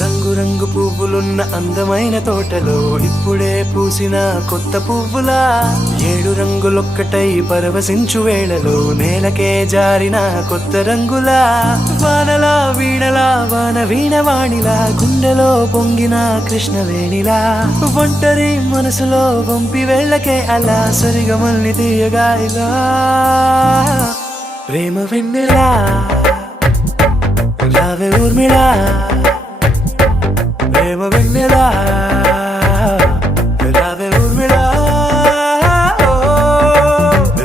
రంగు రంగు పువ్వులున్న అందమైన తోటలో ఇప్పుడే పూసిన కొత్త పువ్వులా 7 రంగులొక్కటై పరవశించు వేళలో నేలకే జారిన కొత్త రంగులా వానలా వీణలా వాన వీణవాణిలా గుండెలో పొంగిన కృష్ణవేణిలా ఒంటరి మనసులో వంపి వెళ్ళకే అలా సరిగమల్ని తీయగా ఇలా ప్రేమ వెన్నెలా రావే ఊర్మిళా ప్రేమ వెన్నెలా రావే ఊర్మిళా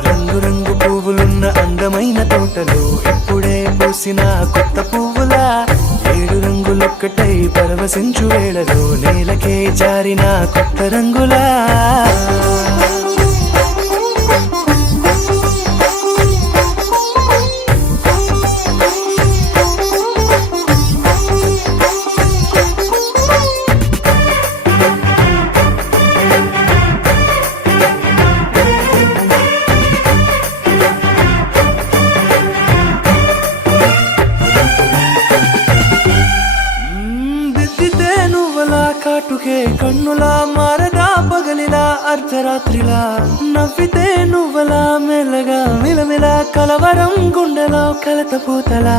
రంగు రంగు పువ్వులున్న అందమైన తోటలో ఇప్పుడే పూసిన కొత్త పువ్వులా 7 రంగులొక్కటై పరవశించు వేళలో నేలకే జారిన కొత్త రంగులా కాటుకే కన్నులా మారదా పగలిలా అర్ధరాత్రిలా నవ్వితే నువ్వలా మెల్లగా మిలమిలా కలవరం గుండెలో కలత పూతలా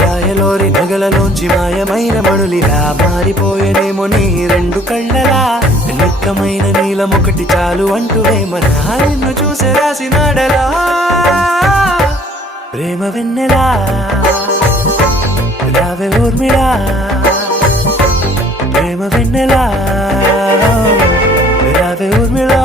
రాయలోరి నగలలోంచి మాయమైన మణులిలా మారిపోయేనేమో నీ 2 కళ్ళలా నిక్క అమాయకమైన నీలం ఒకటి చాలు అంటూ వేమన నిన్ను చూసే రాసినాడలా ప్రేమ వెన్నెలా రావే ఊర్మిళా ప్రేమ వెన్నెలా రావే ఊర్మిళా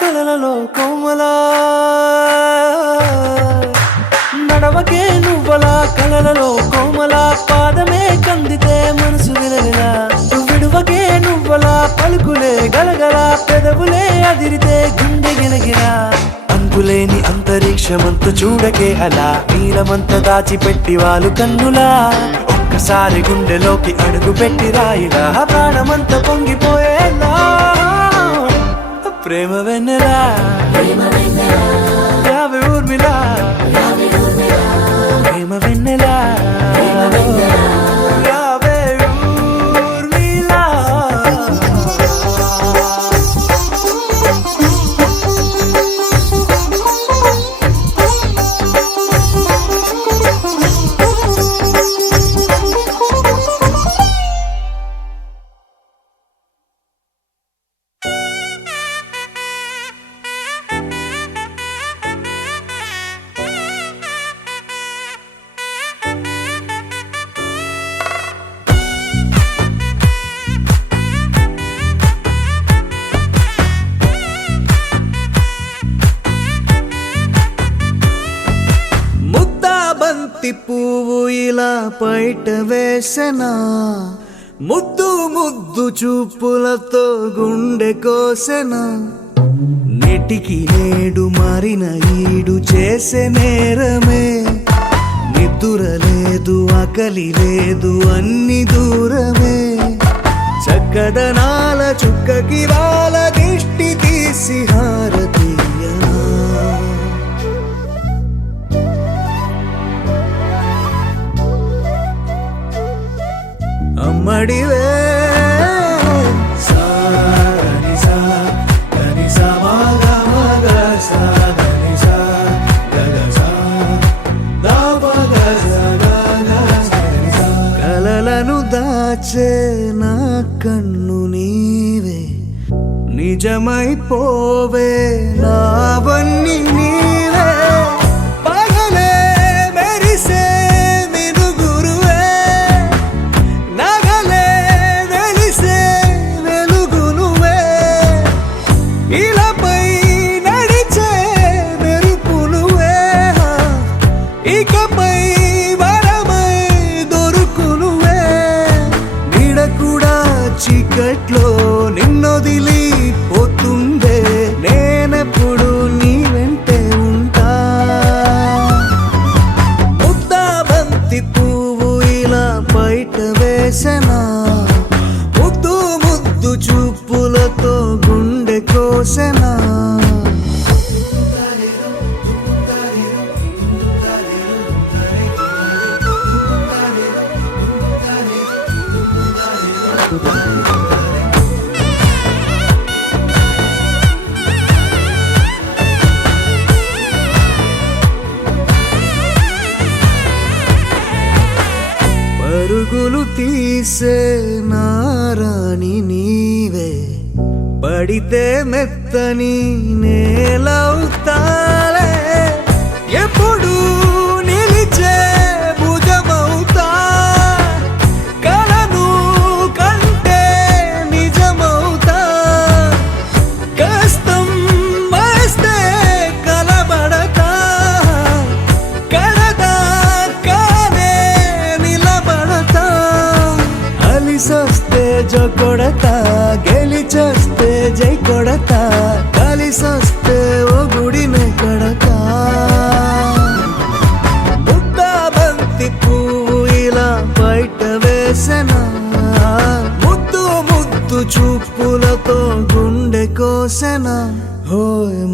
కలలలో కోమలా నడవకే నువ్వలా కలలలో కోమలా పాదమే కందితే మనసు విలవిలా విడువకే నువ్వలా పలుకులే గలగల పెదవులే అదిరితే గుండె గిలగిలా అంతులేని అంతరిక్షమంత చూడకే అలా నీలమంత దాచిపెట్టి వాళ్ళు కన్నులా ఒక్కసారి గుండెలోకి అడుగు పెట్టి రాయిలా ప్రాణమంత పొంగిపోయేలా ప్రేమ వెన్నెలా రావే ఊర్మిళా ప్రేమ వెన్నెలా రావే ఊర్మిళా పువ్వు ఇలా బయట వేసెనా ముద్దు ముద్దు చూపులతో గుండె కోసెనా నెటికి నేడు మారిన ఈడు చేసే నేరమే నిద్ర లేదు ఆకలి లేదు అన్ని దూరమే చక్కదనాల చుక్కకి వాళ్ళ దిష్టి తీసి హారతీయనా అమ్మడివే కలలను దాచే నా కన్ను నీవే నిజమైపోవే నావన్నీ నీవే పగలే మెరిసే మినుగురువే నగలే వెలిసే వెలుగునువే ఇలాపై నడిచే మెరుపునువే ఇకపై వరమై దొరుకునువే నీడ కూడా చీకట్లో నిన్నొదిలి పోతుందే నేనెప్పుడు నీ వెంటే ఉంటా ముద్దాబంతి పువ్వు ఇలా బయట వేసెనా ముద్దు ముద్దు చూపులతో గుండె కోసెనా పరుగులు తీసే నారాణి నీవే పడితే మెత్తని నేలవుతాలే ఎప్పుడు నిలిచే భుజమవుతా కలను కంటే నిజమవుతా కష్టం వస్తే కలబడతా కడదాకానే నిలబడతా అలిసొస్తే జో కొడతా గెలిచొస్తే జై కొడతా కలిసొస్తే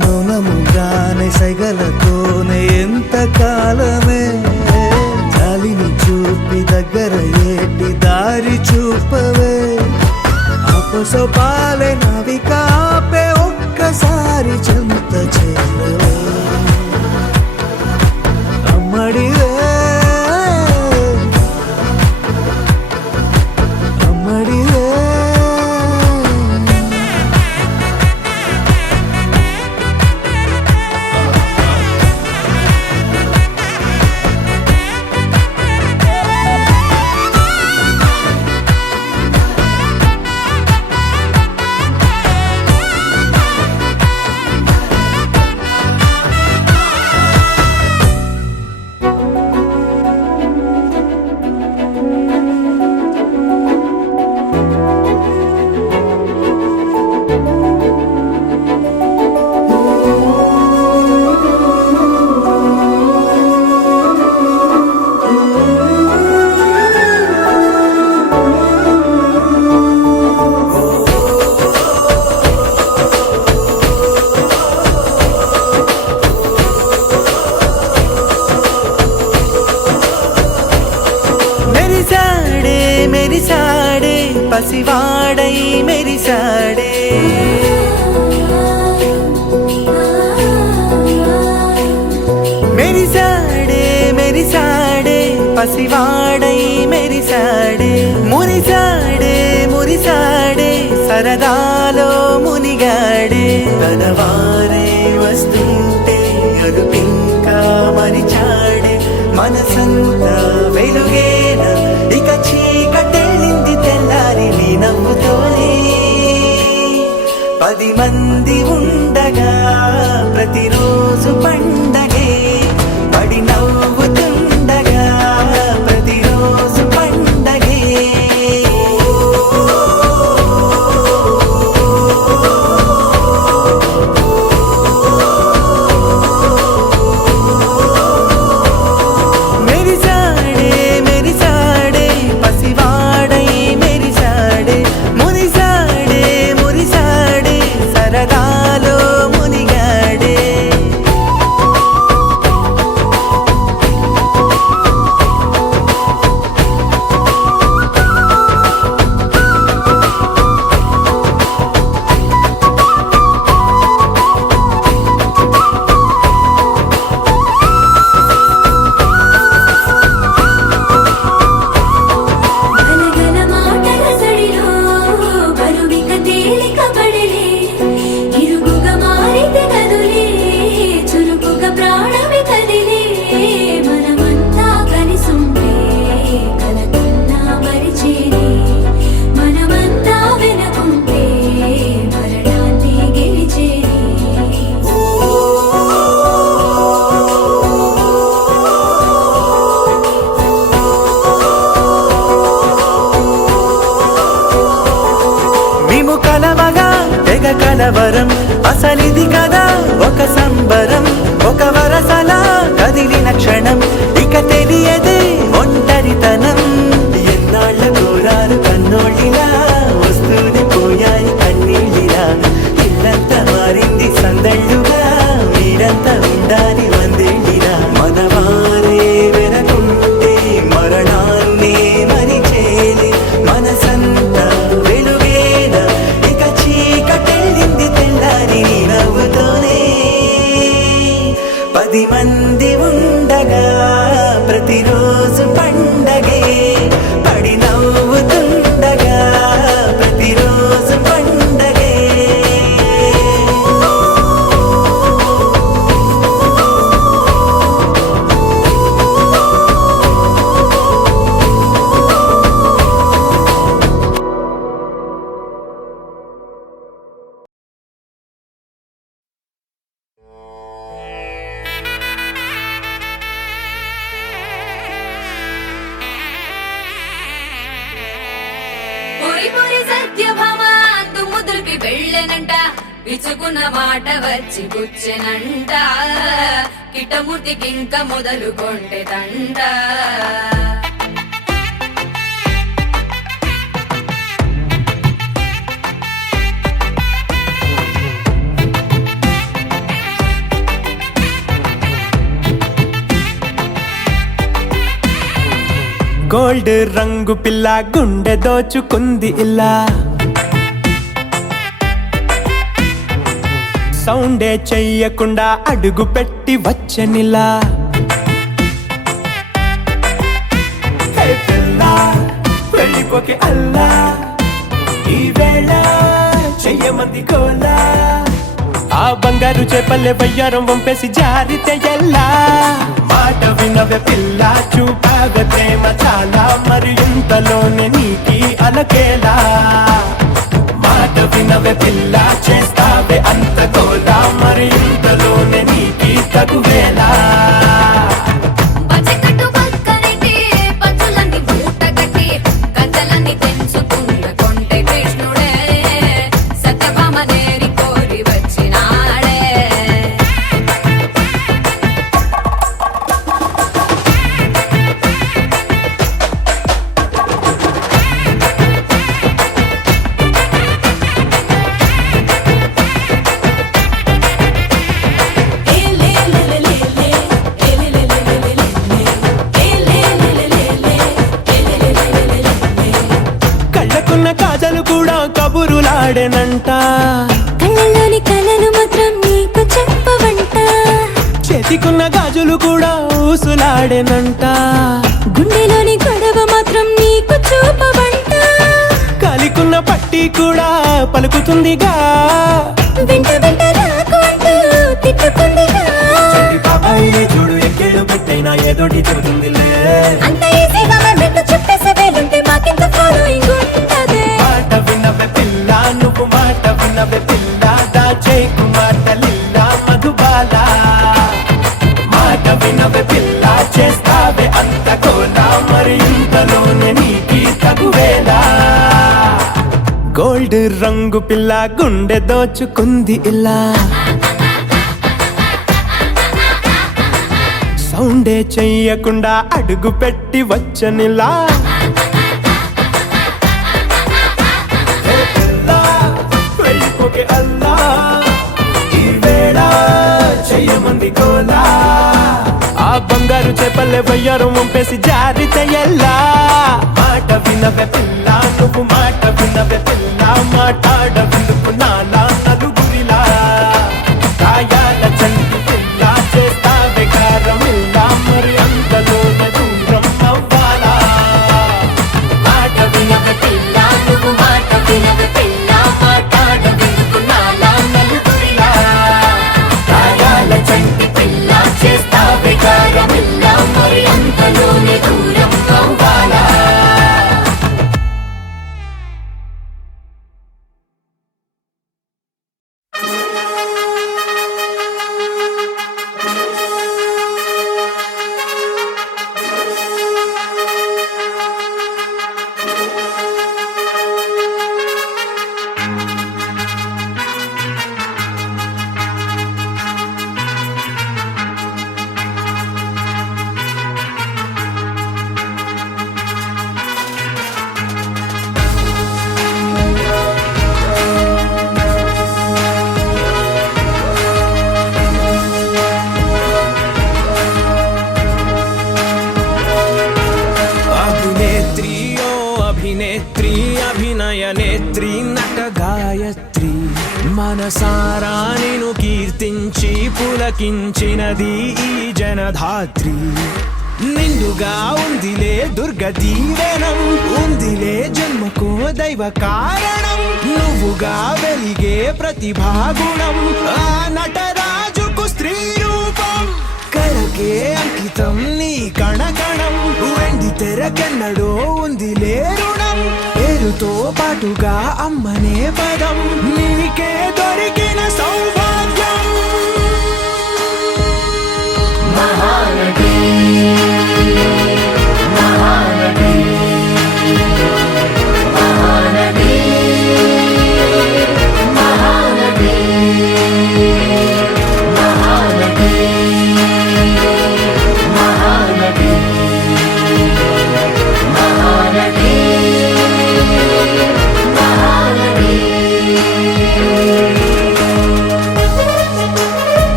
మౌనముగానే సైగలతోనే ఎంత కాలమే గాలిని చూపి దగ్గర ఏటి దారి చూపవే అపసోపాలే నవికాపే ఒక్కసారి చెంత చేరవే అమ్మడివే అమ్మడివే మెరిసాడే పసివాడై మెరిసాడే మెరిసాడే మెరిసాడే పసివాడై మెరిసాడే మురిసాడే మురిసాడే సరదాలో మునిగాడే తనవారే వస్తుంటే అదుపింకా మరిచాడే మనసంతా వెలుగేన ఇక చీకటెళ్ళింది తెల్లారి నీ నవ్వుతోనే 10 మంది ఉండగా ప్రతిరోజు పండగే పడి నవ్వుతుండగా ప్రతిరోజు పండగే కలవరం అసలిది కదా ఒక సంబరం ఒక వరసలా కదిలిన క్షణం ఇక తెలియదే ఒంటరితనం ఎన్నాళ్ళ కోరారు కన్నోళ్ళిలా వస్తూనే పోయాయి కన్నీళ్ళిలా ఇల్లంతా మారింది సందళ్ళుగా మీరంతా ఉండాలి వందేళ్ళిలా మనవారే వెనకుంటే మరణాన్నే మరిచేలి మనసంతా వెలుగేన ఇక చీకటెళ్ళింది తెల్లారి నవ్వుతోనే 10 మంది ఉండగా ప్రతిరోజు పండగే పడి నవ్వుతుండగా ప్రతిరోజు పండగే వెళ్ళనంట విచుకున్న మాట వచ్చి గుచ్చెనంట కిటముటికింక మొదలు కొంటెదంట గోల్డ్ రంగు పిల్ల గుండె దోచుకుంది ఇలా సౌండే చెయ్యకుండా అడుగు పెట్టి వచ్చనిలా వెళ్ళిపోకే అల్లా ఈ వేళ చెయ్యమంది కోలా ఆ బంగారు చేపల్లె వయ్యారం వంపేసి జారితే ఎల్లా మాట వినవే పిల్ల చూపావే ప్రేమ చాలా మరి ఇంతలోనే నీకి అలకేలా మాట వినవే పిల్ల చేస్తావే అంత కోలా మరి ఇంతలోనే నీకి తగువేలా కాజలు కూడా కబురులాడేనంట కళ్ళలోని కళలు మాత్రం నీకు చెప్పవంట చేతికున్న గాజులు కూడా ఊసులాడేనంట గుండెలోని గొడవ మాత్రం నీకు చూపవంట కాలికున్న పట్టి కూడా పలుకుతుందిగా వెంట వెంట రాకు అంటూ తిట్టుకుందిగా బాబాయి చూడు ఎక్కేళ్ళు పెట్టైనా ఏదోటి చెబుతుందిలే అంత ఈజీగా మేము చెప్పేసే వేలుంటే మాకెంత ఫాలోయింగ్ ఉంటదే మాట వినవే పిల్ల నువ్వు మాట వినవే పిల్ల దాచేకు మాటలిల్లా మధుబాల మాట వినవే పిల్ల చేస్తావే అంత కోలా మరి ఇంతలోనే నీకి తగువేలా గోల్డ్ రంగు పిల్ల గుండె దోచుకుంది ఇలా సౌండే చెయ్యకుండా అడుగు పెట్టి వచ్చనిలా వెళ్ళిపోకే అల్లా ఈ వేళ చెయ్యమంది కోలా ఆ బంగారు చేపల్లె వయ్యారం వంపేసి జారితే ఎల్లా మాట వినవే పిల్ల నువ్వు మాట వినవే పిల్ల మాట్లాడవిందుకు నాలా నలుగురిలా కాయాల చంటి పిల్ల చేస్తావే కారమిల్లా మరి అంతలోనే దూరం అవ్వాలా మాట వినవే పిల్ల నువ్వు మాట వినవే పిల్ల మాట్లాడవిందుకు నాలా నలుగురిలా కాయాల చంటి పిల్ల చేస్తావే గారమిల్ల మరి అంతలోనే దూరం అవ్వాలా అభినేత్రి అభినయ నేత్రి నట గాయత్రి మనసారా నిను కీర్తించి పులకించినది ఈ జనధాత్రి నిండుగా ఉందిలే దుర్గ దీవెనం ఉందిలే జన్మకో దైవ కారణం నువ్వుగా వెలిగే ప్రతిభాగుణం ఆ నటరాజుకు స్త్రీ రూపం కళకే అంకితం నీ కణకణం వెండి తెరకెన్నడో ఉందిలే రుణం పేరుతో పాటుగా అమ్మనే పదం నీకే దొరికిన సౌభాగ్యం మహానటి మహానటి మహానటి మహానటి మహానటి మహానటి మహానటి మహానటి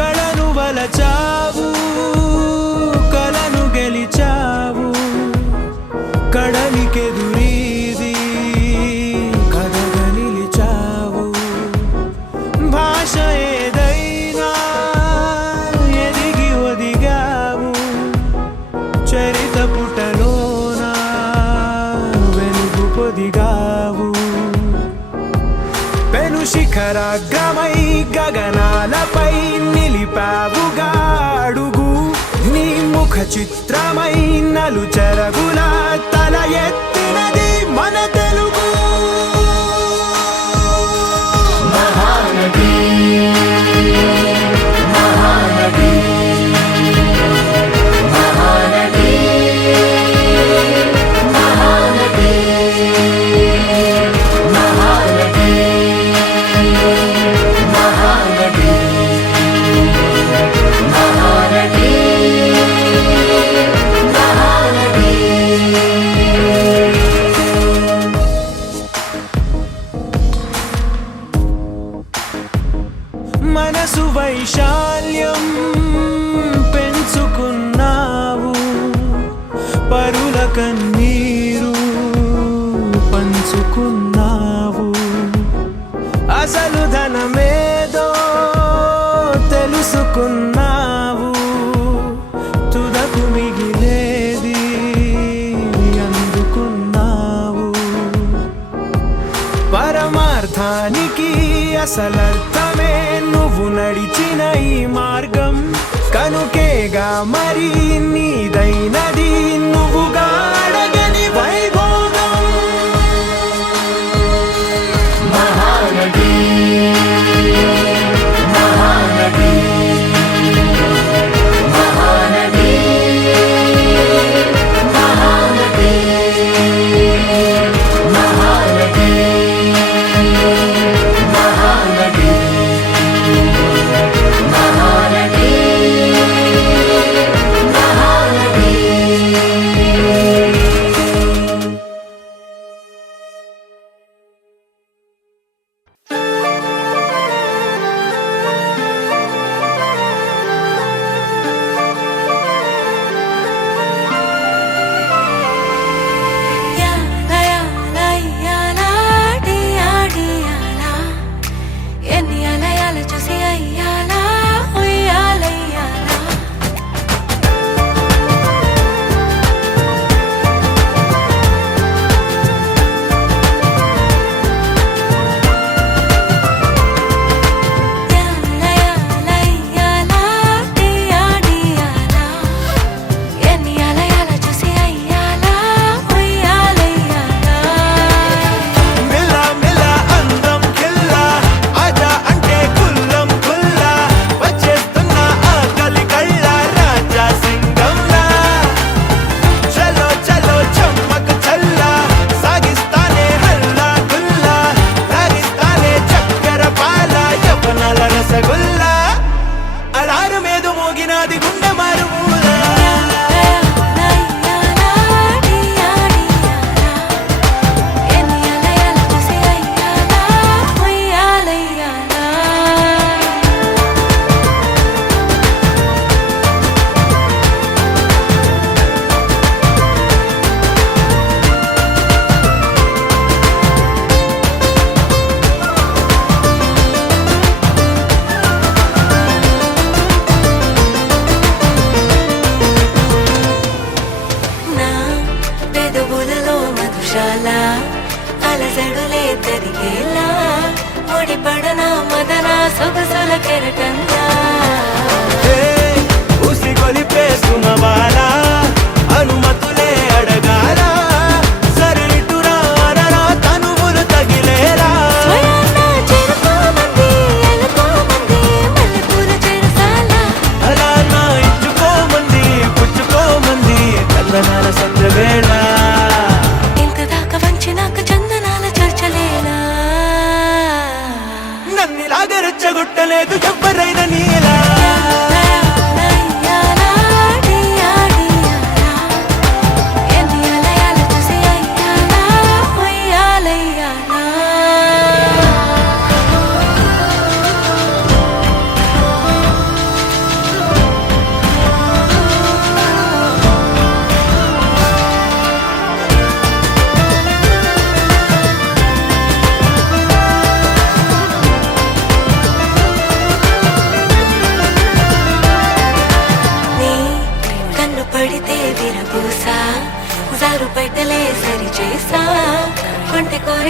కళను వలచావు కలను గెలిచావు కడలికెదురీది కథగా నిలిచావు భాష ఏదైనా ఎదిగి ఒదిగావు చరిత పుటలోన వెలుగు పొదిగావు పెను శిఖరాగ్రమై గగనాలపై నిలిపావుగా అడుగు నీ ముఖ చిత్రమై నలు చెరగుల తల ఎత్తినది మన తెలుగు మహానది మహానది మహానది మహానది మహానది మహానది మహానది మనసు వైశాల్యం పెంచుకున్నావు పరుల కన్నీరు పంచుకున్నావు అసలు ధనమేదో తెలుసుకున్నావు తుదకు మిగిలేది అందుకున్నావు పరమార్థానికి అసలర్థమే నువ్వు నడిచిన ఈ మార్గం కనుకేగా మరి నీదైనది నువ్వుగా అడగని వైభోగం మహానది మహానది మహానది మహానది మహానది మహానది మహానది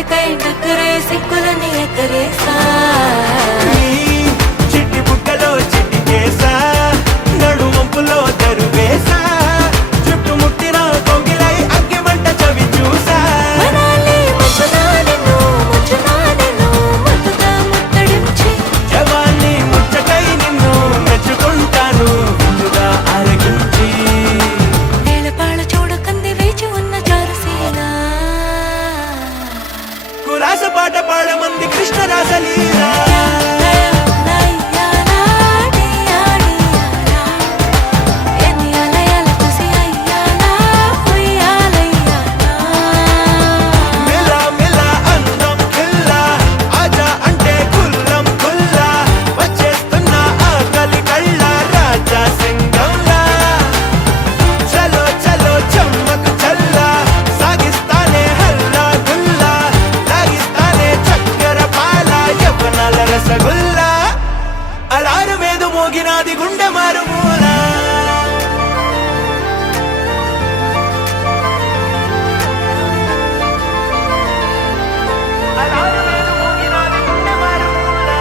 కోరికై దగ్గరే సిక్కులని ఎక్కరేసా నీ చిట్టి బుట్టలో చిటికేసా నడుమంపులో తరువేసా చుట్టుముట్టిన కోగిలై అగ్గిమంట చవి చూసా మనాలి మచ్చునా నిన్ను ముద్దుగా ముత్తడించి జవాన్ని ముచ్చటై నిన్ను మెచ్చుకుంటాను ముందుగా ఆరగించి వేళపాళ చూడకంది వేచి ఉన్న చారుసీనా కులాస పాట పాడమంది కృష్ణరాసలీలా మిలా మిలా అందం ఖిల్లా ఆజా అంటే కుల్లం కుల్లా వచ్చేస్తున్న ఆకలి కళ్ళ రాజా సింగంలా చలో చలో చమ్మకు చల్లా సాగిస్తానే హల్లా గుల్లా లాగిస్తానే చక్కెర పాల యవ్వనాల రసగుల్లా అలారమేదు మోగినాది గుండె మారుమూలా అలారమేదు మోగినాది గుండె మారుమూలా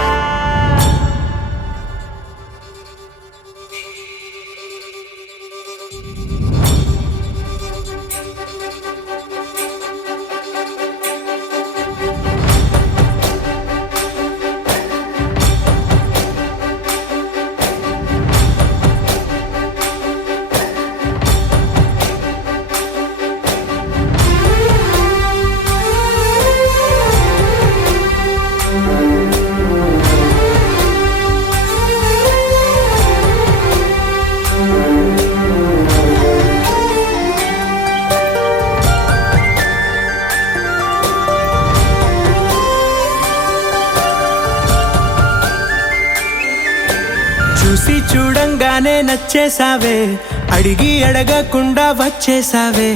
చూసి చూడంగానే నచ్చేసావే అడిగి అడగకుండా వచ్చేసావే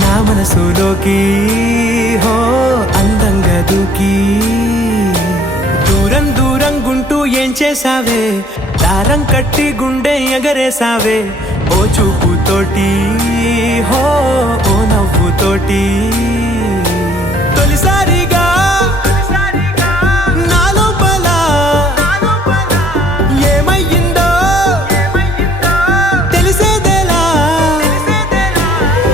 నా మనసులోకి హో అందంగా దూకి దూరం దూరం గుంటూ ఏం చేసావే దారం కట్టి గుండె ఎగరేసావే ఓ చూపుతోటి హో ఓ నవ్వుతోటి తొలిసారిగా నా లోపల ఏమయ్యిందో తెలిసేదేలా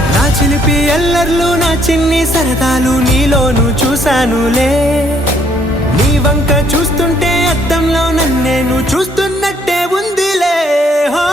నా చిలిపి ఎల్లర్లు నా చిన్ని సరదాలు నీలోను చూశానులే నీ వంక చూస్తుంటే అద్దంలో నన్నేను చూస్తున్నట్టే ఉందిలే హో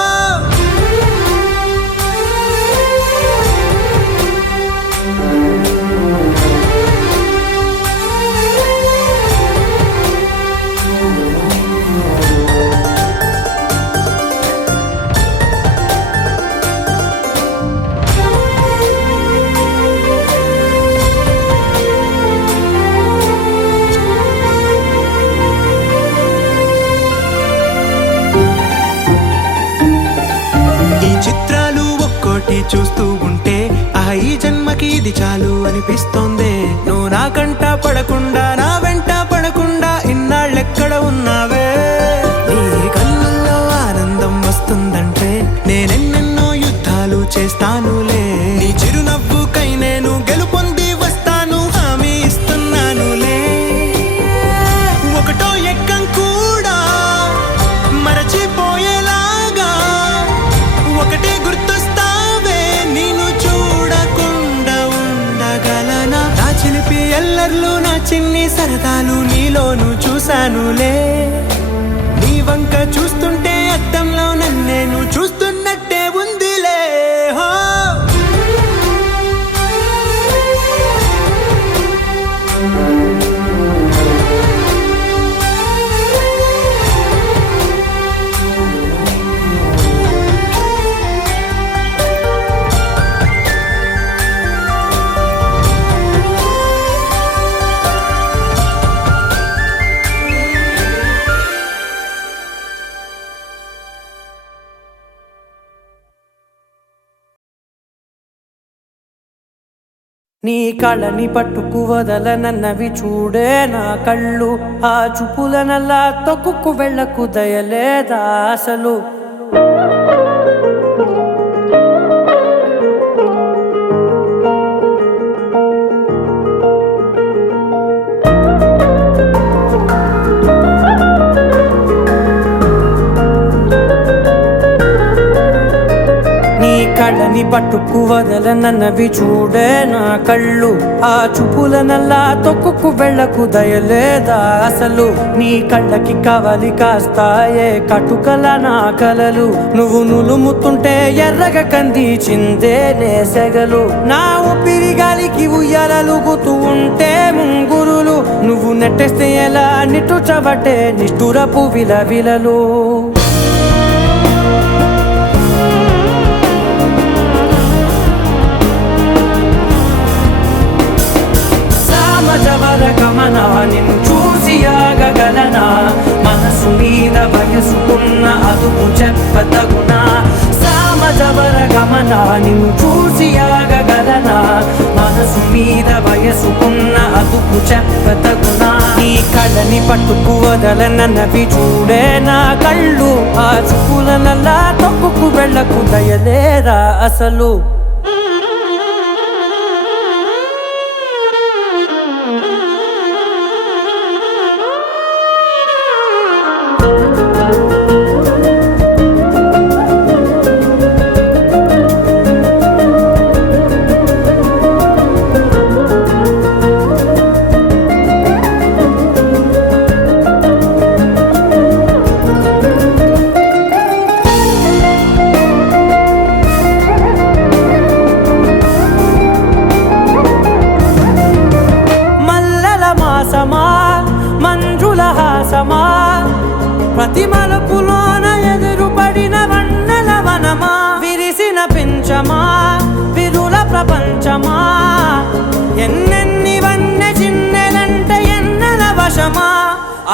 ఈ చిత్రాలు ఒక్కోటి చూస్తూ ఉంటే ఆ ఈ జన్మకి ఇది చాలు అనిపిస్తోంది నువ్వు నా కంట పడకుండా నా వెంట పడకుండా ఇన్నాళ్ళెక్కడ ఉన్నావే నీ కళ్ళల్లో ఆనందం వస్తుందంటే నేనెన్నెన్నో యుద్ధాలు చేస్తానులే నీ చిరునవ్వుకై నేను గెలుపొంది వస్తాను హామీ ఇస్తున్నానులే ఒకటో ఎక్కం కూడా మరచిపోయేలాగా ఒకటే గుర్తొస్తావే నిన్ను చూడకుండా ఉండగలనా నా చిలిపి ఎల్లర్లు నా చిన్ని సరదాలు నీలోను చూశానులే నీ వంక చూస్తుంటే అద్దంలో నన్నేను చూస్తున్నట్టే ఉందిలే హో నీ కళని పట్టుకు వదలనన్నవి చూడే నా కళ్ళు ఆ చూపులనల్లా తొక్కుకు వెళ్ళకు దయలేదా అసలు కళ్ళని పట్టుకు వదలనన్నవి చూడే నా కళ్ళు ఆ చూపులనల్లా తొక్కుకు వెళ్ళకు దయలేదా అసలు నీ కళ్ళకి కవలి కాస్తాయే కటుకల నా కలలు నువ్వు నులుముతుంటే ఎర్రగ కందిచిందే నేసెగలు నా ఊపిరి గాలికి ఉయ్యాలలుగుతూ ఉంటే ముంగురులు నువ్వు నెట్టేస్తే ఎలా నిట్టుచబట్టే నిష్ఠురపు విలవిలలు సామజవర గమన నిన్ను చూసి ఆగగలనా మనసు మీద వయసుకున్న అదుపు చెప్పతగునా సామజవర గమన నిన్ను చూసి ఆగగలనా మనసు మీద వయసుకున్న అదుపు చెప్పతగునా నీ కళ్ళని పట్టుకు వదలనన్నవి చూడే నా కళ్ళు ఆ చూపులనల్లా తొక్కుకు వెళ్ళకు దయలేరా అసలు మంజుల హాసమా ప్రతి మలుపులోన ఎదురుపడిన వన్నెల వనమా విరిసిన పించమా విరుల ప్రపంచమా ఎన్నెన్ని వన్నె చిన్నెలంటే ఎన్నెల వశమా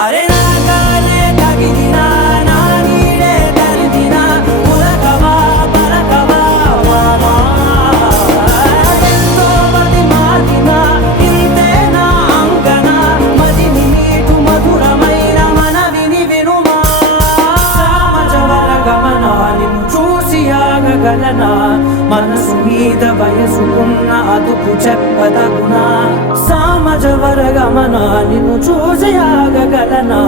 అరే నాగాలే తగిలినా నా నీడే తరిదినా ఉలకవా పలకవా వామా ఎంతో మది మారినా ఇంతే నా అంగన మదిని నీటు మధురమైన మనవిని వినుమా సామజవర గమన నిన్ను చూసి ఆగగలనా మనసు మీద వయసుకున్న అదుపు చెప్పదగునా సామజవర గమన నిన్ను చూసి ఆగగలనా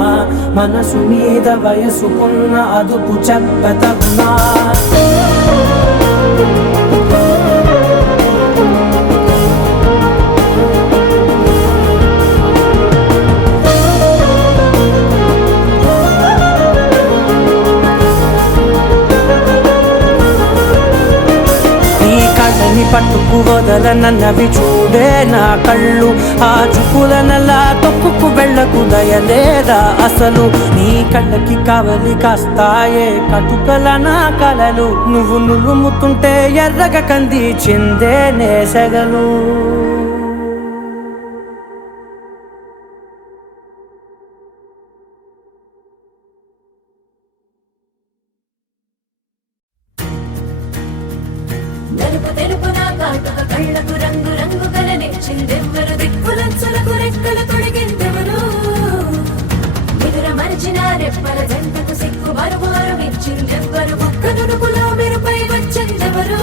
మనసు మీద వయసుకున్న అదుపు చెప్పదగునా పట్టుకు వదలనన్నవి చూడే నా కళ్ళు ఆ చూపులనల్లా తొక్కుకు వెళ్ళకు దయలేదా అసలు నీ కళ్ళకి కవలి కాస్తాయే కటుకల నా కలలు నువ్వు నులుముతుంటే ఎర్రగ కందిచిందే నేసెగలు నలుపు తెలుపు నా కాటుక కళ్ళకు రంగు రంగు కలనిచ్చిందెవ్వరు దిక్కులంచులకు రెక్కలు తొడిగిందెవరు నిదుర మరిచిన రెప్పల జంటకు సిక్కు మరుమారు ఇచ్చిందెవ్వరు ఒక్క నుడుపులో మెరుపై వచ్చిందెవరు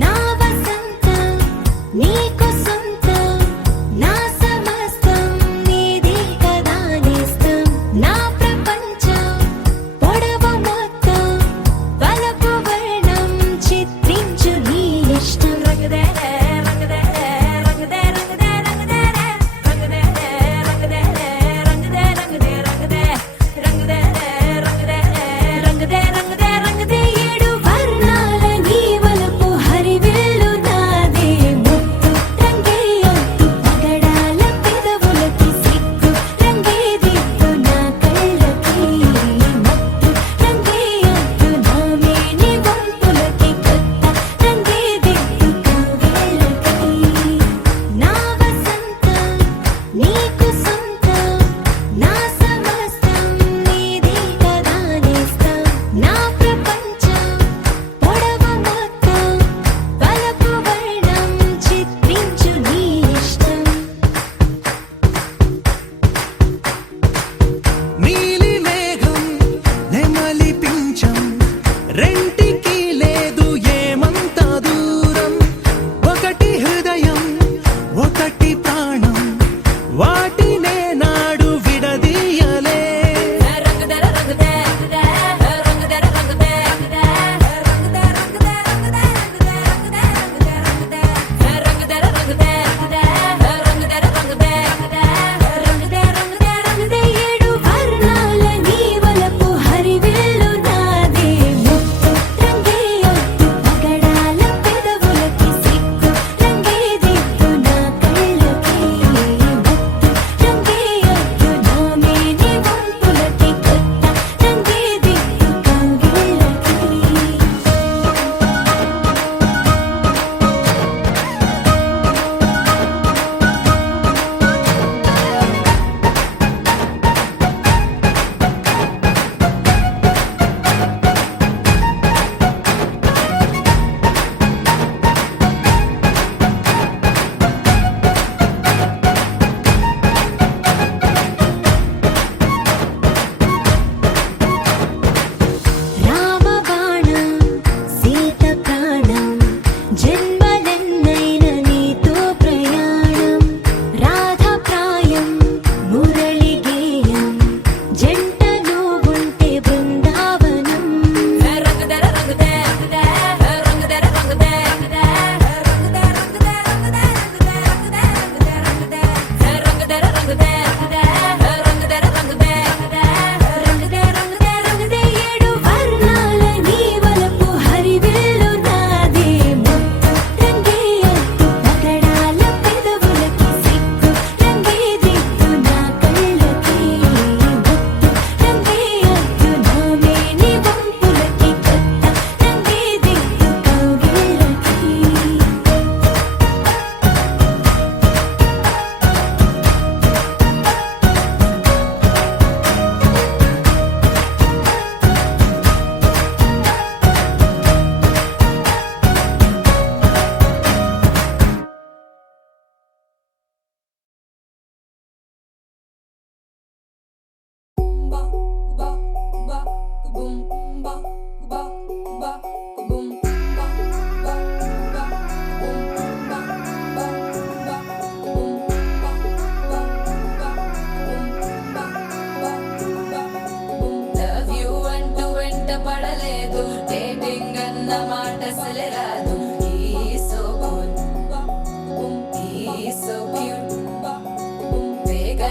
నా వసంతం నీకు సొంతం నా సమస్తం నీది కదా నేస్తం నా ప్రపంచం పొడవు మొత్తం వలపు వర్ణం చిత్రించు నీ ఇష్టం రంగదే రంగదే రంగదే రంగదే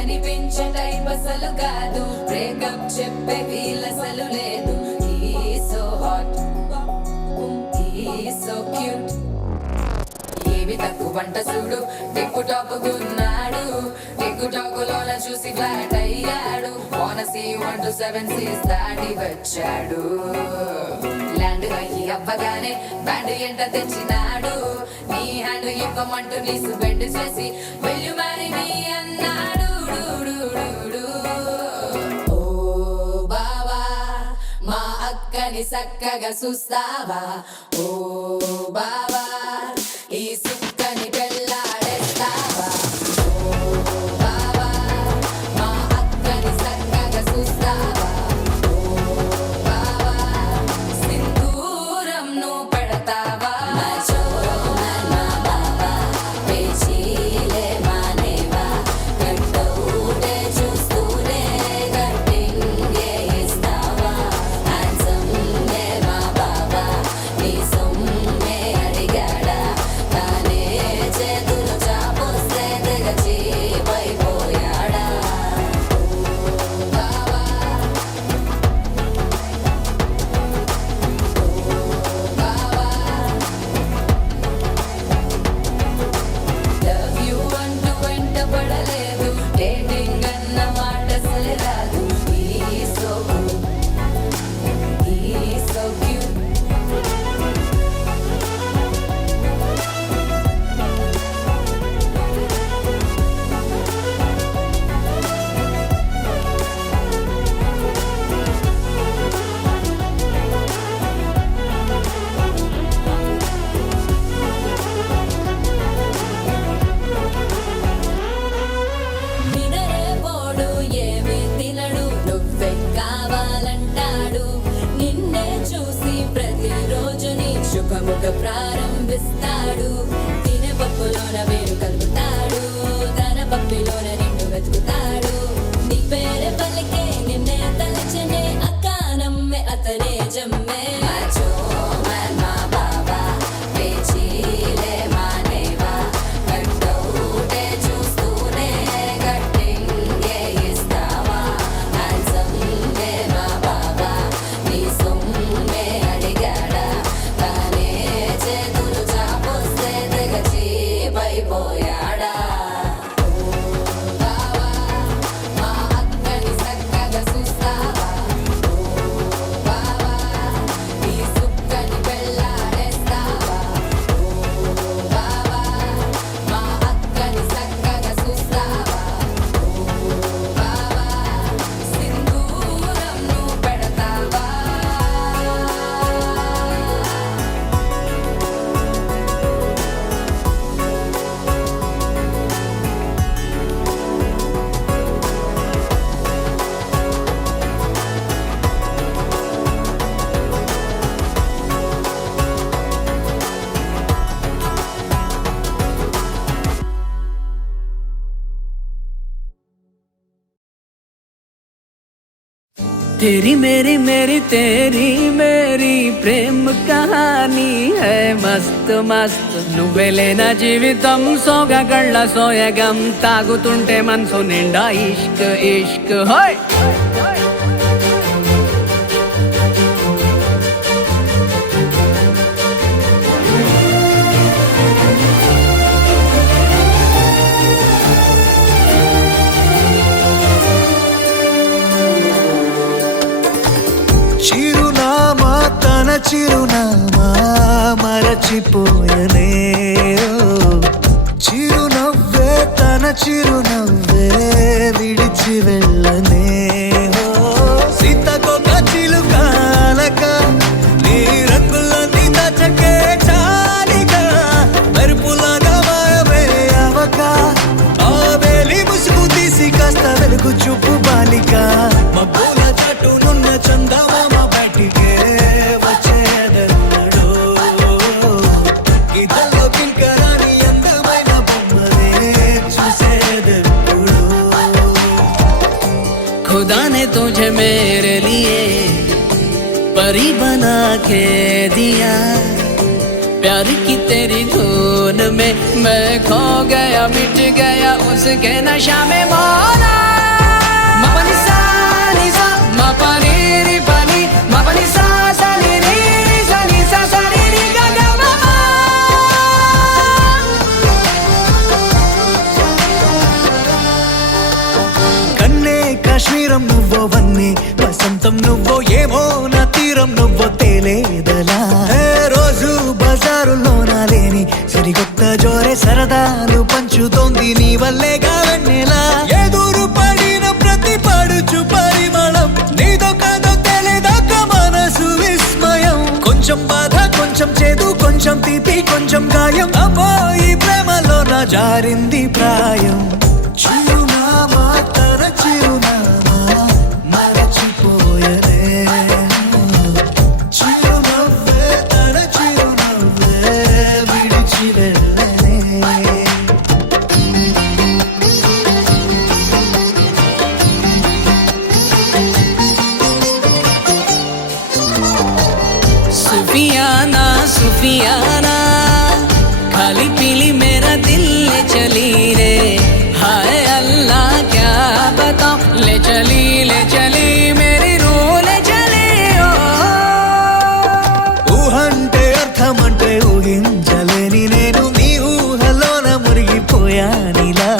కనిపించే టైప్ అసలు కాదు, బ్రేకప్ చెప్పే వీల్ అసలు లేదు. He's so hot, he's so cute. ఏవి తక్కువ వంట చూడు, టిక్కు టాప్ గున్నాడు, టిక్కు టాక్ లోన చూసి ఫ్లాట్ అయ్యాడు. Wanna see 1 to 7 seas దాటి వచ్చాడు. ల్యాండ్ అయ్యి అవ్వగానే బ్యాండ్ ఎంట తెచ్చినాడు. నీ హ్యాండ్ ఇవ్వమంటూ నీసు బెండ్ చేసి will you marry me అన్నాడు. ఓ బావా మా అక్కని చక్కగా చూస్తావా, ఓ బావా ఈ సుక్కని పెళ్ళాడేస్తావా, ఓ బావా మా అక్కని చక్కగా చూస్తావా, ఓ బావా సింధూరం నువ్వు పెడతావా. మచో మా బావా పేచీలే మానేవా, కట్టౌటే చూస్తూనే కట్టింగే ఇస్తావా. హ్యాండ్సమ్ నే మా బావా నీ సొమ్మే అడిగాడా, తానే చేతులు చాపొస్తే తెగ చీపైపోయాడా. బావా లవ్ యూ అంటూ వెంట పడలేదు, డేటింగ్ అన్న మాట అసలు రాదు. He's so cool, he's so cute. నినరే పోడు ఏమి తినడు, నువ్వే కావాలంటాడు. నిన్నే చూసి ప్రతిరోజు నీ శుభముఖ ప్రారంభిస్తాడు. తినే పప్పులోన వేరు కలుపుతాడు, తన పప్పిలోన నిన్ను వెతుకుతాడు. నీ పేరే పలికే నిన్నే తలచనే, అక్క నమ్మే అతనే జమ్మే. మచో మా బావా పేచీలే మానేవా, కట్టౌటే చూస్తూనే కట్టింగే ఇస్తావా. హ్యాండ్సమ్ నే మా బావా నీ సొమ్మే అడిగాడా, తానే చేతులు చాపొస్తే తెగ చీపైపోయాడా. బావా మా అక్కని చక్కగా చూస్తావా, ఓ బావా ఈ సుక్కని పెళ్ళాడేస్తావా, ఓ బావా మా అక్కని చక్కగా చూస్తావా, ఓ బావా సింధూరం నువ్వు పెడతావా. तेरी मेरी मेरी तेरी मेरी प्रेम कहानी है मस्त मस्त నువ్వెలేన జీవితం సోగగళ్ళ సోయగం తాగుతుంటే మనసు నిండా ఇష్క్ ఇష్క్ హోయ్. చిరునామా తన చిరునామా మరచిపోయనే, ఓ చిరునవ్వే తన చిరునవ్వే విడిచి వెళ్ళనే. ఓ సీతకొక చిలుకాలక నీ రంగులన్నీ దచకే చాలిక, మెరుపులాగా మాయమే అవక ఆ వేలి ముసుగు తీసి కాస్త వెలుగు చూపు బాలిక. మబ్బుల చాటునున్న చందమామ బయటికే వచ్చేదెన్నడో, గీతల్లో కింకరాని అందమైన బొమ్మనే చూసేదెప్పుడు. खुदा ने तुझे मेरे लिए परी बना के दिया, प्यार की तेरी धुन में मैं खो गया मिट गया उसके नशा में मौला. సొంతం నువ్వో ఏమో నా తీరం నువ్వో తేలేదలా రోజు బజారులోన లేని సరికొత్త జోరే సరదాలు పంచుతోంది నీ వల్లేగా వెన్నెలా ఎదురు పడిన ప్రతి పడుచు పరిమళం నీదో కాదో తెలియదాకా మనసు విస్మయం కొంచెం బాధ కొంచెం చేదు కొంచెం తీపి కొంచెం గాయం అమ్మో ఈ ప్రేమలో నా జారింది ప్రాయం చిరునామా తన చిరునామా మరచిపోయలే చిరునవ్వే తన చిరునవ్వే విడిచి వెళ్ళలే सुफियाना सुफियाना खाली पीली मेरा दिल ले चली रे हाय अल्लाह क्या बताऊं ले चली मेरी रूह ले चली ओ ఊహంటే అర్థమంటే ఊహించలేని నేను నీ ఊహలోన మురిగిపోయానిలా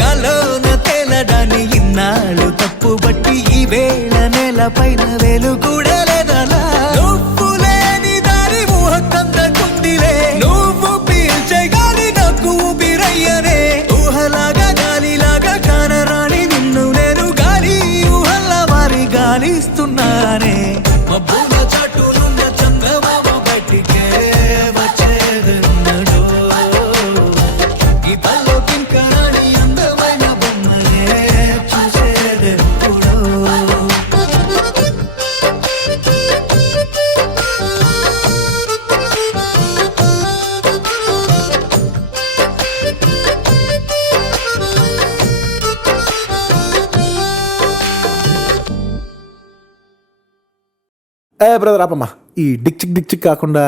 గాల్లోన తేలడాన్ని ఇన్నాళ్ళు తప్పుబట్టి ఈ వేళ నేల పైన వేలు కూడా లేదలా నువ్వు లేని దారి ఊహకందకుందిలే నువ్వు పీల్చే గాలి నాకు ఊపిరయ్యనే ఊహలాగా గాలిలాగా కానరాని నిన్ను నేను గాలి ఊహల్లా మారి గాలిస్తున్నానే మబ్బుల చాటునున్న చందమామ బయటికే వచ్చేదన్నడు ఈ పల్లోకింక రాని అందమైన బొమ్మలే చూసేదెప్పుడు బ్రదర్ ఆపమ్మా ఈ డిక్ చిక్ కాకుండా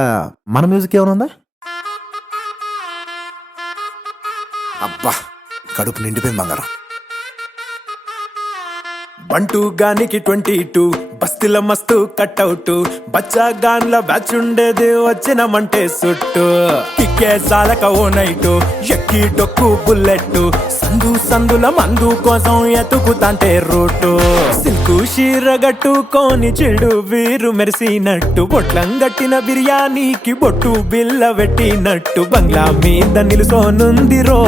మన మ్యూజిక్ ఏమైనా ఉందా? అబ్బా కడుపు నిండిపోయింది బంగారం. బంటూ గానికి 22 బస్తిల మస్తు కట్అవుట్ బచ్చా గాన్ల బ్యాచ్ ఉండేది వచ్చినమంటే సుట్టు కిక్కే సాలక ఓ నైటు ఎక్కి డొక్కు బుల్లెట్ సందుల మందు కోసం ఎతుకుతాంటే రూటు సిల్కు షీరగట్టుకోని చెడు వీరు మెరిసినట్టు బొట్లం గట్టిన బిర్యానీకి బొట్టు బిల్ల పెట్టినట్టు బంగ్లా మీద నిలుసోనుందిరో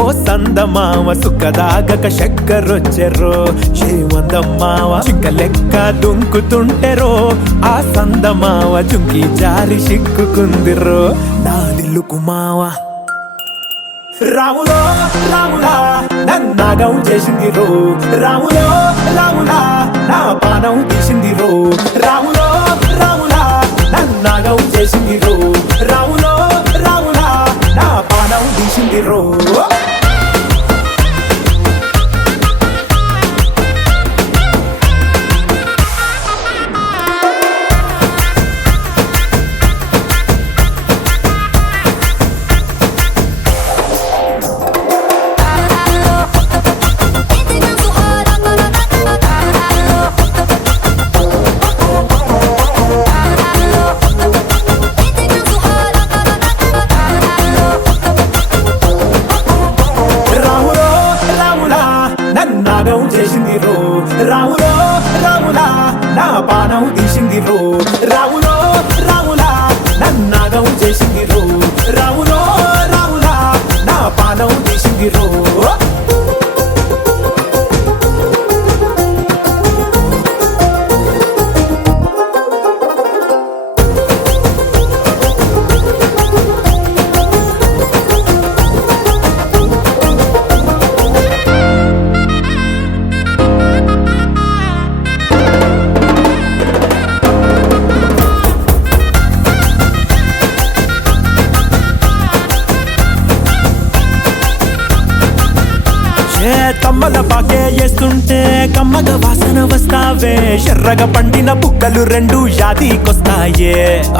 ఓ సందమామ సుక్కదాగక చక్కరొచ్చెరో ఏమందమ్మావ చింక లెక్క దుంకుతుంటెరో ఆ సందమావ చుంకి జారి సిక్కుకుందిరో నా దిల్లుకు మావ రాములో రాములా నన్నాగం చేసింది రో రాములో రాములా నా పానం తీసింది రో రాములో రాములా నన్నాగం చేసింది రో రాములో రాములా నా పానం తీసింది రో చేసింది రో రాములో రాములా నా పానం తీసింది రో రాములో రాములా నన్నాగం చేసింది రో రాములో రాములా నా పానం తీసింది రో తమ్మల పాకే వేస్తుంటే కమ్మగ వాసన వస్తావే ఎర్రగా పండిన బుక్కలు రెండు యాదికొస్తాయే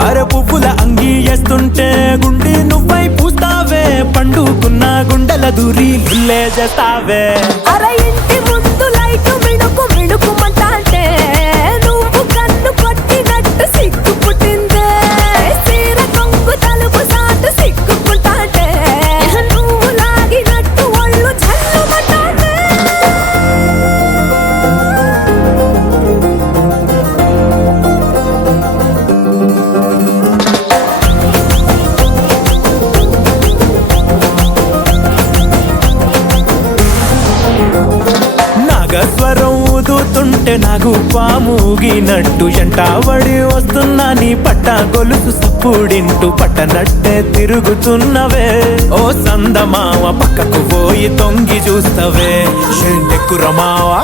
అరే పువ్వుల అంగి వేస్తుంటే గుండి నువ్వై పూస్తావే పండుకున్న గుండెల దూరి లుల్లే చేస్తావే అరే ఇంటి ముందు లైట్ మిడుకు మిడుకుమంటే నువ్వు కన్ను కొట్టినట్టు సిగ్గు పుట్టిందే సీర కొంగు తలుపు సాటు సిగ్గుకుంటాంటే నువ్వు లాగినట్టు ఒళ్ళు జల్లుమంటాంటే గుండె నాగు పాముగినట్టు ఎంటావడి వస్తున్నా నీ పట్ట గొలుసు సప్పుడింటూ పట్టనట్టే తిరుగుతున్నవే ఓ సందమావ పక్కకు పోయి తొంగి చూస్తవే షెండెక్కురమావా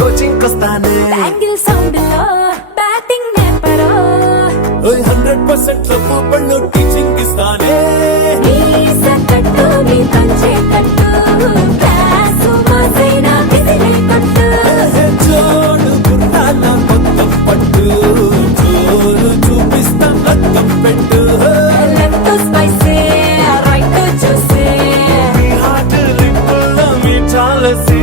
కోచింగ్ వస్తానే 100% లవ్వు పళ్ళు టీచింగ్ ఇస్తానే జోడు గుర్రాల మొత్తం పట్టు జోరు చూపిస్తా అద్దం పెట్టు మీ హార్ట్ లిప్పుల్లో మీ చాలసి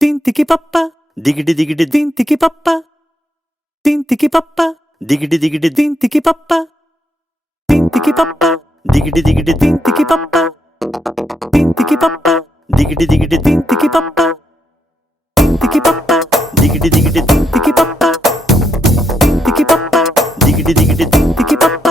తింతికి పప్ప దిగిడి దిగిడి తింతికి పప్ప తింతికి పప్ప దిగిడి దిగిడి తింతికి పప్ప తింతికి పప్ప దిగిడి దిగిడి తింతికి పప్ప తింతికి పప్ప దిగిడి దిగిడి తింతికి పప్ప తింతికి పప్ప దిగిడి దిగిడి తింతికి పప్ప తింతికి పప్ప దిగిడి దిగిడి తింతికి పప్ప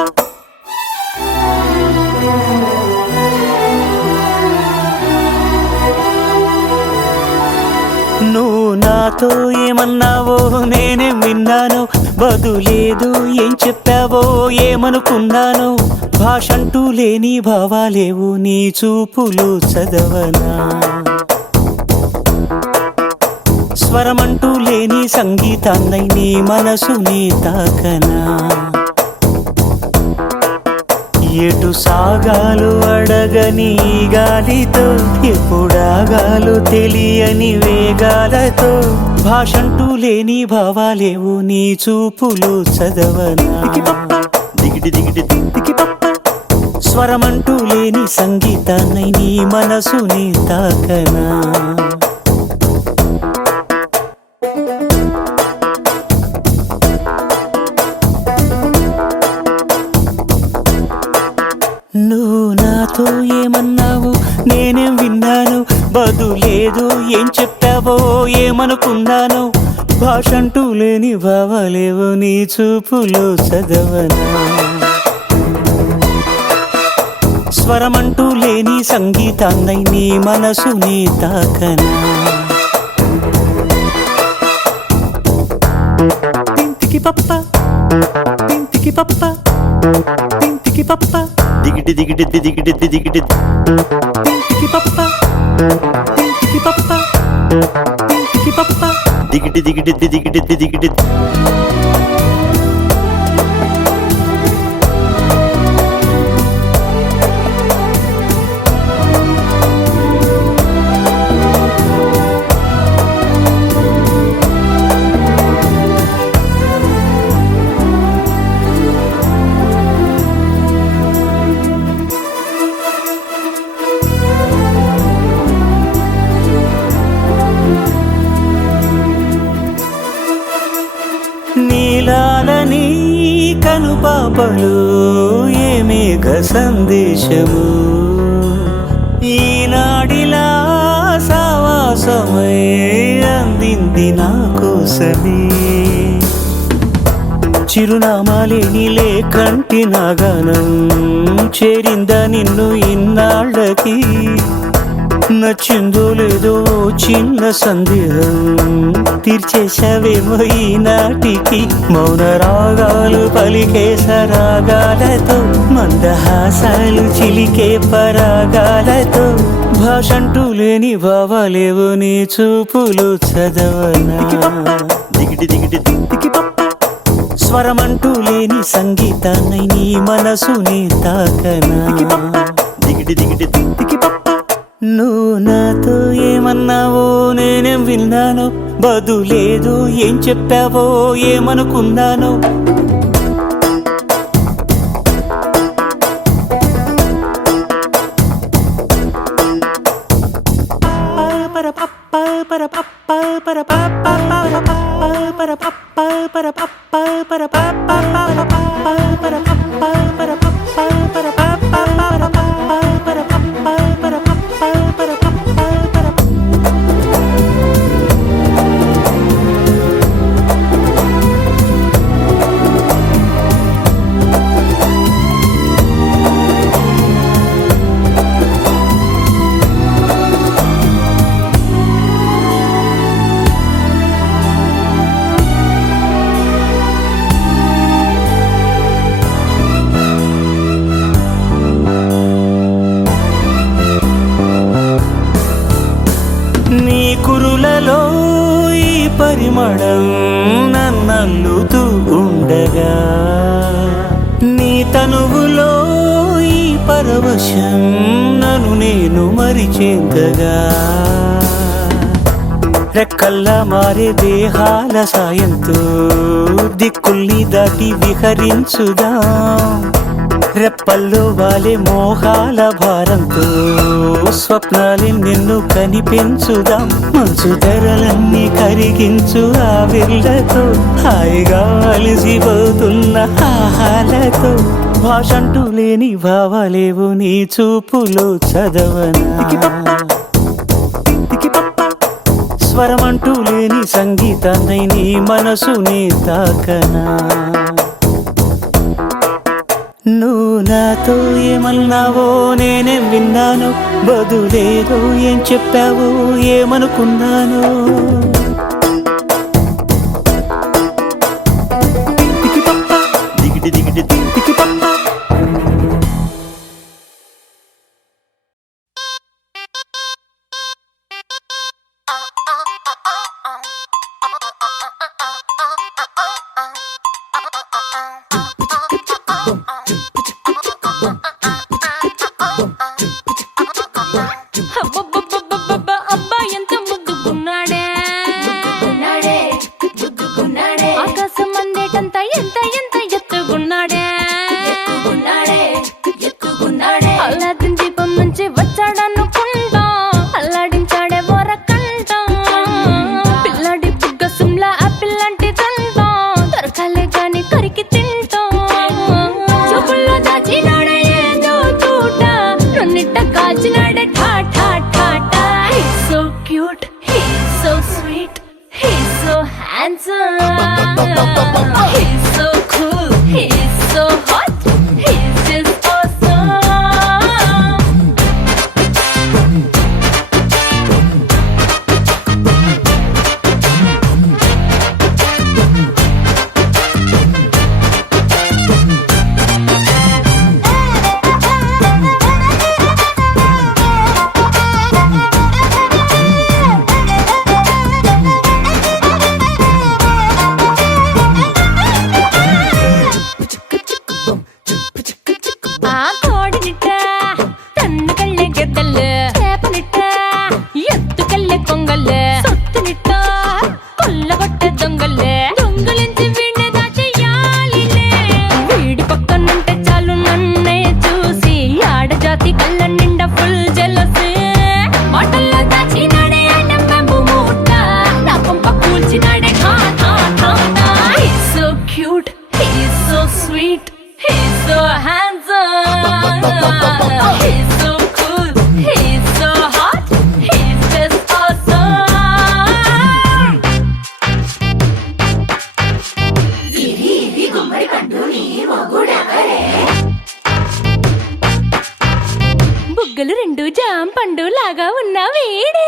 నాతో ఏమన్నావో నేనేం విన్నానో, బదులేదు ఏం చెప్పావో ఏమనుకున్నానో. భాషంటూ లేని భావాలేవు నీ చూపులు చదవనా, స్వరమంటూ లేని సంగీతాన్నై నీ మనసుని తాకనా. ఎటు సాగాలు అడగని గాలితో, ఎప్పుడాగాలు తెలియని వేగాలతో. భాషంటూ లేని భావాలేవు నీ చూపులు చదవనా, దిగిటి దిగిటి స్వరమంటూ లేని సంగీతాన్నై నీ మనసుని తాకనా. నువ్వు నాతో ఏమన్నావు నేనేం విన్నాను, బదులేదు ఏం చెప్పావో ఏమనుకున్నాను. భాషంటూ లేని భావాలేవో నీ చూపులో చదవనా, స్వరమంటూ లేని సంగీతాన్నై నీ మనసుని తాకనా. తింతికి పప్ప తింతికి పప్ప తింతికి పప్ప దిగిటి దిగిటి దిగిటి దిగిటి తింతికి పప్ప తింతికి పప్ప తింతికి పప్ప దిగిటి దిగిటి దిగిటి దిగిటి నీలాలని కనుపాపలు ఏ మేఘ సందేశము, ఈనాడిలా సావాసమై అందింది నా కోసమే. చిరునామాలేని లేకంటి నాగానం చేరిందా నిన్ను ఇన్నాళ్ళకి. నచ్చిందో లేదో చిన్న సందేహం తీర్చేశావేమో ఈనాటికి. మౌన రాగాలు పలికే సరాగాలతో, మందహాసాలు చిలికే పరాగాలతో. భాషంటూ లేని భావాలేవో నీ చూపులు చదవనా, దిగిటి దిగిటి స్వరమంటూ లేని సంగీతాన్నై నీ మనసుని తాకనా. దిగిటి దిగిటి నువ్వు నాతో ఏమన్నావో నేనేం విన్నానో, బదులేదు ఏం చెప్పావో ఏమనుకున్నానో. నీ కురులలో ఈ పరిమళం నన్నల్లుతూ ఉండగా, నీ తనువులో ఈ పరవశం నన్ను నేను మరిచేంతగా. రెక్కల్లా మారే దేహాల సాయంతో దిక్కుల్ని దాటి విహరించుదా. రెప్పల్లో వాలే మోహాల భారంతో స్వప్నాలే నిన్ను కనిపించుదాం. మంచు ధరలన్నీ కరిగించు ఆవిర్లతో, హాయిగా అలసిపోతున్న ఆహాలతో. భాషంటూ లేని భావాలేవు నీ చూపులో చదవనా, స్వరమంటూ లేని సంగీతాన్నై నీ మనసుని తాకనా. నువ్వు నాతో ఏమన్నావో నేనేం విన్నాను, బదులేదో ఏం చెప్పావో ఏమనుకున్నాను. అబ్బబ్బబ్బబ్బబ్బ, అబ్బా ఎంత ముద్దుకున్నాడే ఆకాశం అందేటంత ఎంత ఎంత ఎత్తుకున్నాడే అల్లాదిన్ దీపం నుంచి వచ్చాడనుకుంటా అల్లాడించాడే వరకంట పిల్లాడి బుగ్గ సిమ్లా ఆపిల్ లాంటి తంటా దొరకాలే గాని కరికి తింటా చూపుల్లో దాచినాడే ఏదో తూట నన్నిట్ట కాల్చినాడే ఠా ఠా ఠా ఠా He's so cute, he's so sweet, he's so handsome, he's so cool, he's so hot, he's just awesome. ఆ కోడినిట్ట తన్ను కళ్ళే గెద్దలు చేపనిట్ట ఎత్తుకెళ్ళే కొంగలు సొత్తునిట్ట కొల్లగొట్టే దొంగలే దొంగలించి వీణ్ణి దాచేయాలిలే వీడి పక్కనుంటే చాలు నన్నే చూసి ఆడజాతి కళ్ళ నిండా ఫుల్ జెలసీ మాటల్లో దాచినాడే అన్నం బాంబు మూట నా పంప కూల్చినాడే ఠా ఠా ఠా ఠా He's so cute, he's so sweet, he's so handsome, he's so cool, he's so hot, he's just awesome. బుగ్గలు రెండు జామ పండు లాగా ఉన్న వీడే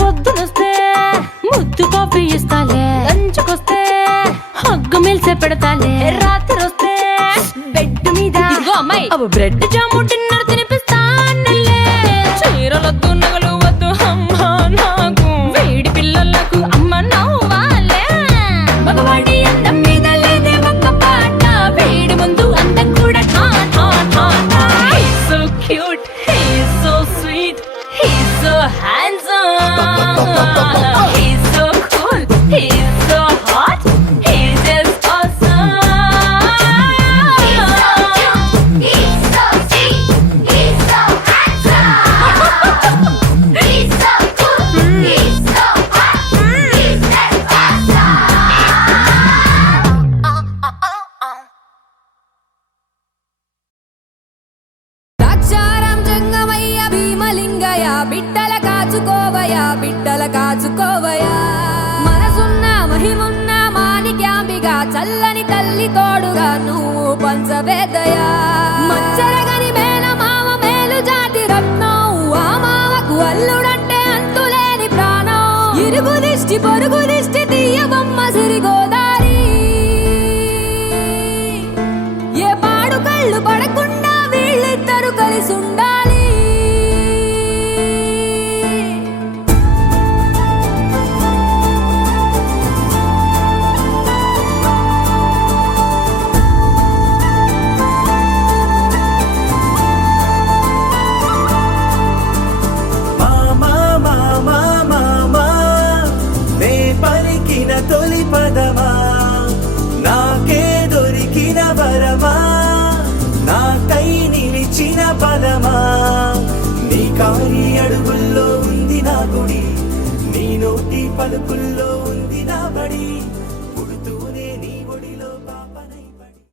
పొద్దునొస్తే ముద్దు కాఫీ ఇస్తాలే లంచ్కొస్తే హగ్గు మిల్సే పెడతాలే రాత్రి వస్తే బెడ్ మీద ఇదిగో అమ్మాయి అవి బ్రెడ్ జాము డిన్నర్ తినిపిస్తానులే చీరలొద్దు నగలు వద్దు అమ్మా నాకు వేడి పిల్లలకు అమ్మ నవ్వాలే మగవాడి అందం మీద లేదే ఒక్క పాట వేడి ముందు అందం కూడా ఠా ఠా ఠా ఠా He's so cute, he's so sweet, he's so handsome, he's so cool, he's so hot, he's just awesome. He's so sweet, he's so handsome, he's so cool, he's so hot, he's just awesome. Draksharam Jangamayya భీమలింగయ బిడ్డల కాచుకోవయా మనసున్న మహిమున్న మాణిక్యాంబిగా చల్లని తల్లి తోడుగా నువ్వు పంచవేదయా మచ్చరగని మేన మామ మేలు జాతి రత్నం ఆ మామకు అల్లుడంటే అంతులేని ప్రాణం ఇరుగు దిష్టి పొరుగు దిష్టి తీయబొమ్మ సిరిగోదారి ఏ పాడు కళ్ళు పడకుండా వీళ్ళిద్దరు కలిసి ఉండాలి మామా మామా మామా నే పలికిన తొలి పదమా నాకే దొరికిన వరమా నాకై నిలిచిన పదమా నీ కారి అడుగుల్లో ఉంది నా గుడి నీ నోటి పలుకుల్లో ఉంది నా బడి